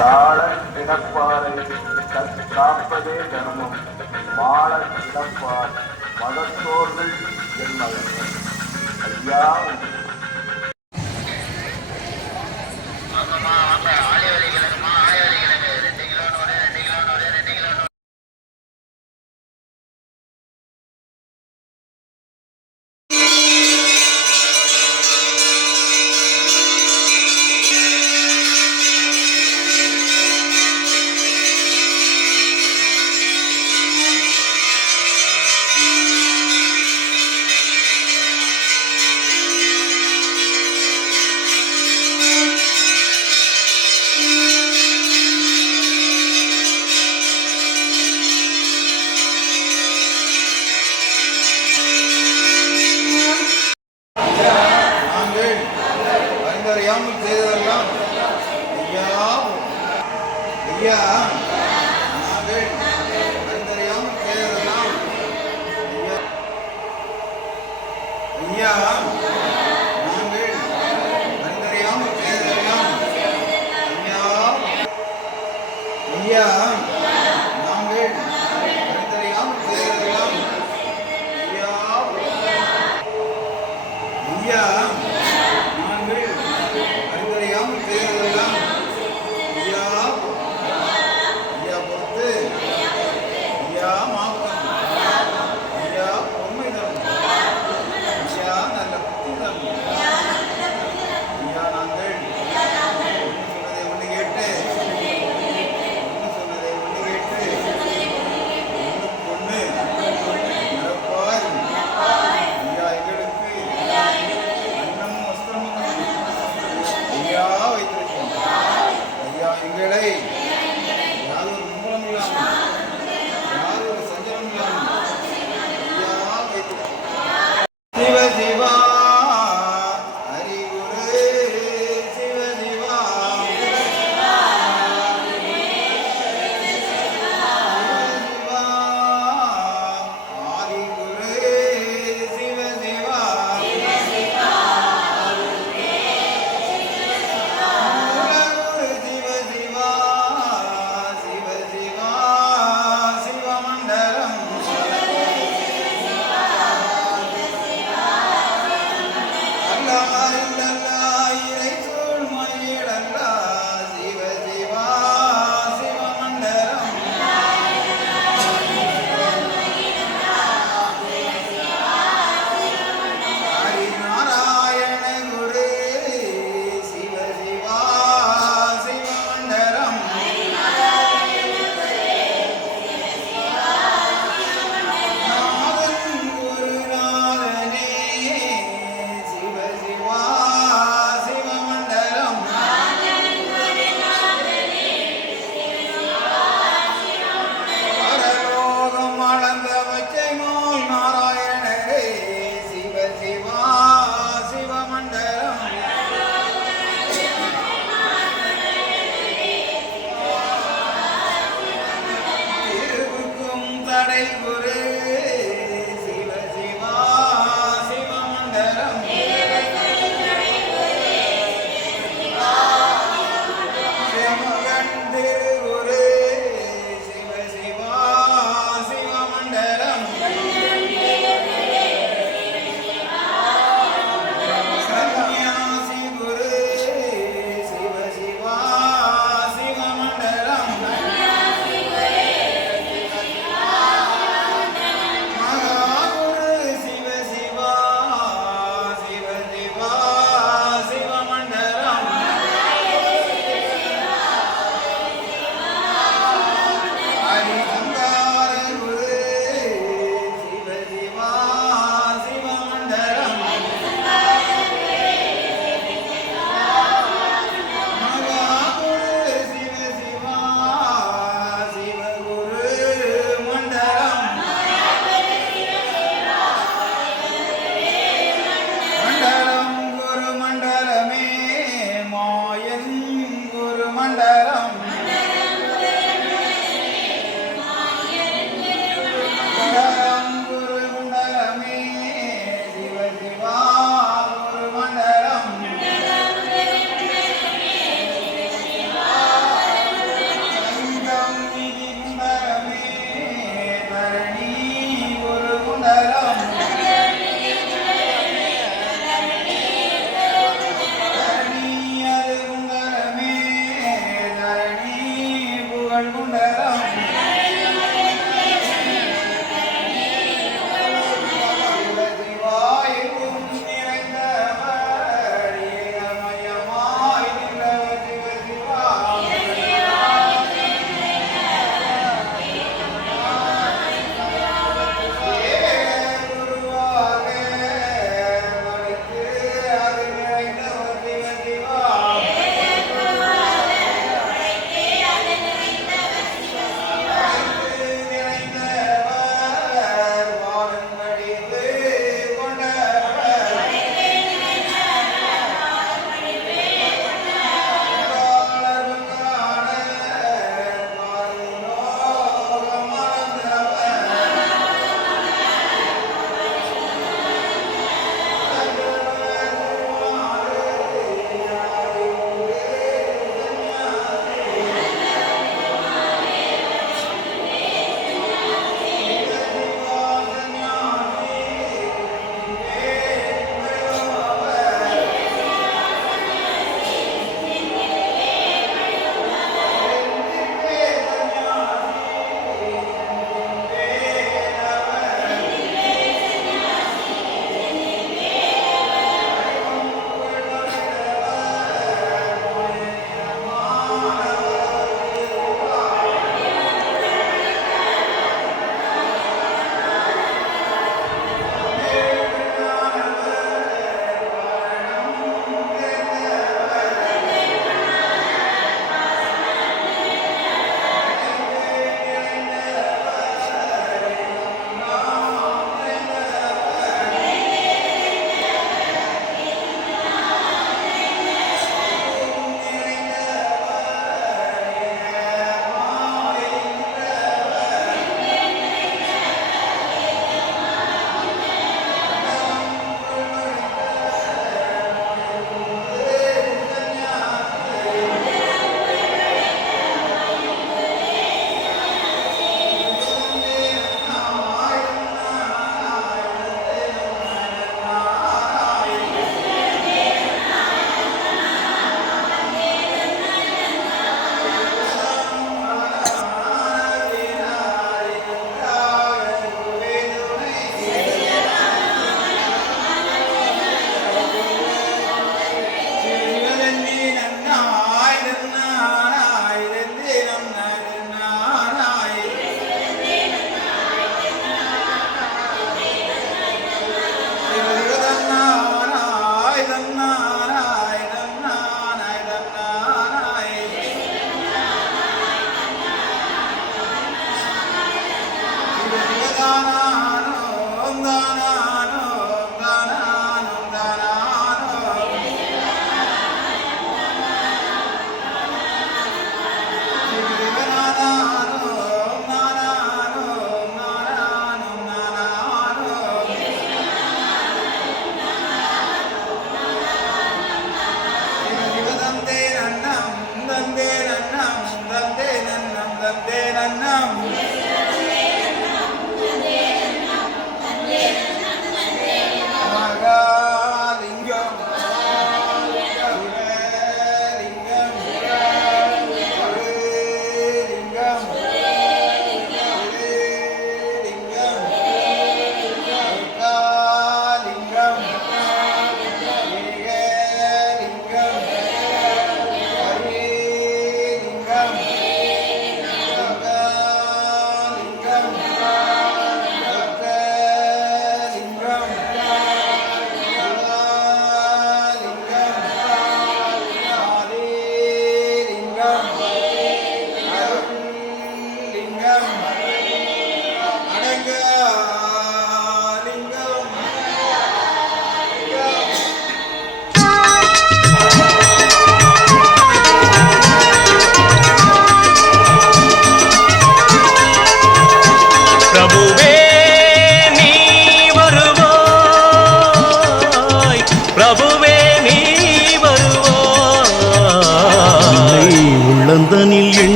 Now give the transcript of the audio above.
தாழ கிடப்பாரை காப்பதே தர்மம். மாள கிடப்பார் மதத்தோர்கள் என் மகன் ஐயா